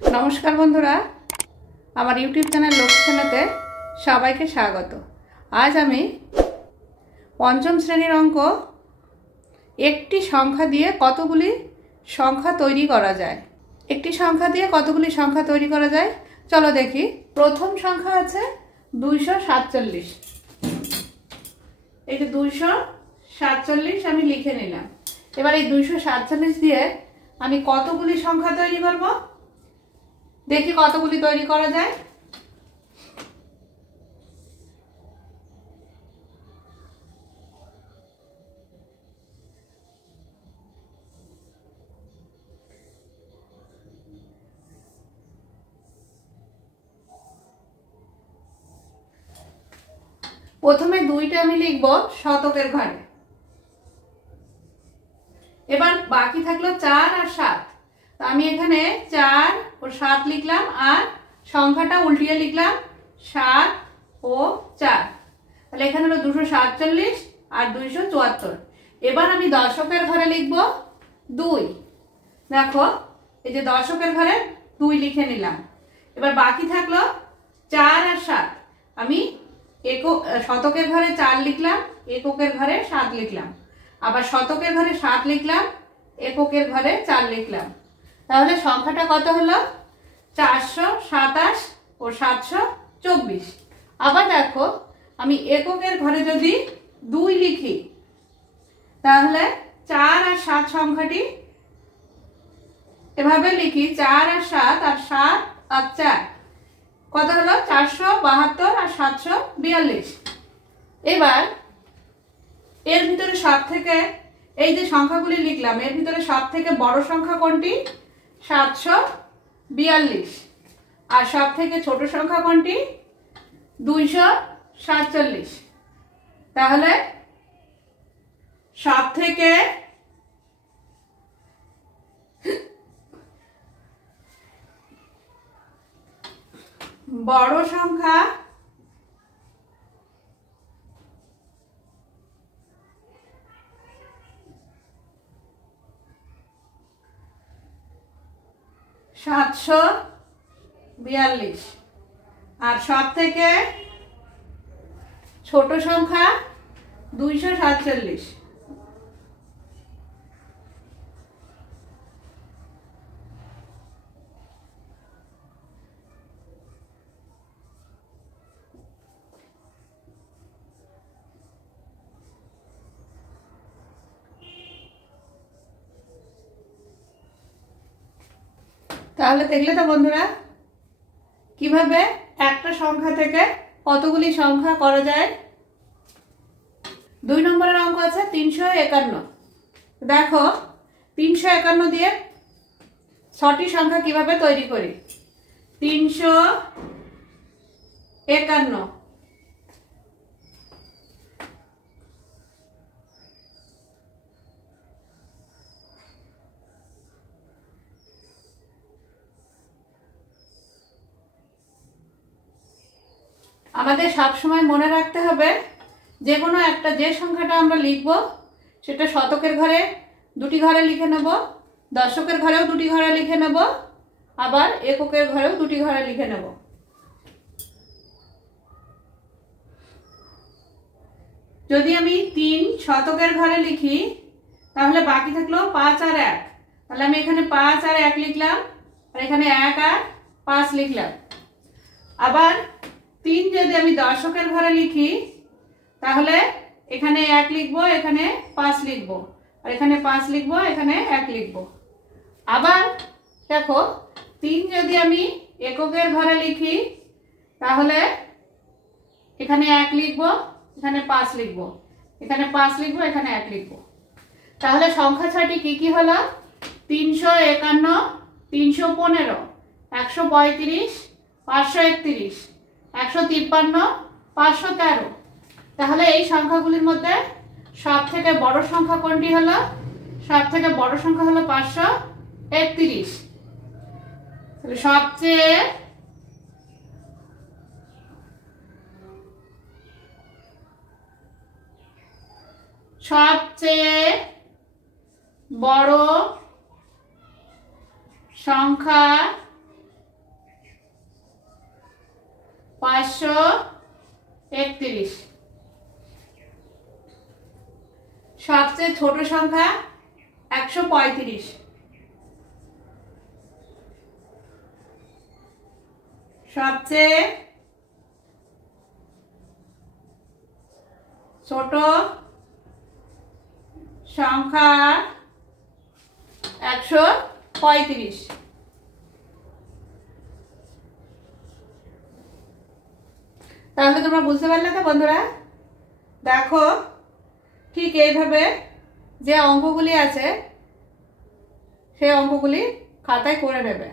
नमस्कार बंधुरा आमार यूट्यूब चैनल लक्ष्मीते सबाइके स्वागत। आज आमी पंचम श्रेणीर अंक एकटी संख्या दिए कतगुली संख्या तैरी करा जाए। एकटी संख्या दिए कतगुली संख्या तैरी करा जाए चलो देखी। प्रथम संख्या आछे 247। এই যে 247 আমি লিখে নিলাম। এবার এই 247 দিয়ে আমি কতগুলি সংখ্যা তৈরি করব দেখি কতগুলি তৈরি করা যায়। प्रथमे दुईटा आमी लिखब शतकेर घरे। एबार बाकी थाकलो 4 और 7। तो आमी एखाने 4 और 7 लिखलाम और संख्याटा उल्टिए लिखलाम 7 और 4। ताहले एखाने हलो 247 और 274। एबार आमी दशकेर घरे लिखब 2। देखो এই যে দশকের ঘরে 2 লিখে নিলাম। এবার বাকি থাকলো 4 और 7। আমি शतकेर घरे 4 लिखलाम, एककेर घरे 7 लिखलाम, आबार शतकेर घरे 7 लिखलाम, एककेर घरे 4 लिखलाम। ताहले संख्याटा कत हलो 427 और 724। आबार देखो आमी एककेर घरे यदि 2 लिखी ताहले 4 और 7 संख्याटी एभाবে लिखी 4 और 7 और 7 और 4 कत हलो 472 और 742। एबार एर भितरे सबथेके এই যে সংখ্যাগুলি লিখলাম এর ভিতরে সবথেকে বড় সংখ্যা কোনটি 742 আর সবথেকে ছোট সংখ্যা কোনটি 247। তাহলে সবথেকে বড় সংখ্যা 742 আর সবথেকে ছোট সংখ্যা 247। তাহলে দেখলে তো বন্ধুরা কিভাবে একটা সংখ্যা থেকে কতগুলি সংখ্যা করা যায়। 2 নম্বরের অঙ্ক আছে 351। দেখো 351 দিয়ে 6টি সংখ্যা কিভাবে তৈরি করি। 351 আমাদের সব সময় মনে রাখতে হবে যে কোনো একটা যে সংখ্যাটা আমরা লিখব সেটা শতকের ঘরে 2টি ঘরে লিখে নেব, দশকের ঘরেও 2টি ঘরে লিখে নেব, আবার এককের ঘরেও 2টি ঘরে লিখে নেব। যদি আমি 3 শতকের ঘরে লিখি তাহলে বাকি থাকলো 5 আর 1। তাহলে আমি এখানে 5 আর 1 লিখলাম আর এখানে 1 আর 5 লিখলাম। আবার 3 যদি আমি দশকের ঘরে লিখি তাহলে এখানে 1 লিখবো, এখানে 5 লিখবো, আর এখানে 5 লিখবো, এখানে 1 লিখবো। আবার দেখো 3 যদি আমি এককের ঘরে লিখি তাহলে এখানে 1 লিখবো, এখানে 5 লিখবো, এখানে 5 লিখবো, এখানে 1 লিখবো। তাহলে সংখ্যা ছয়টি কি কি হলো 351, 315, 135, 531, 153, 513। তাহলে এই সংখ্যাগুলির মধ্যে সবথেকে বড় সংখ্যা কোনটি হলো সবথেকে বড় সংখ্যা হলো 531। তাহলে সবচেয়ে বড় সংখ্যা 531। সবচেয়ে ছোট সংখ্যা 135। সবচেয়ে ছোট সংখ্যা 135। তাহলে তোমরা বুঝতে পারলে তো বন্ধুরা? দেখো ঠিক এইভাবে যে অঙ্কগুলি আছে সেই অঙ্কগুলি খাতায় করে নেবে।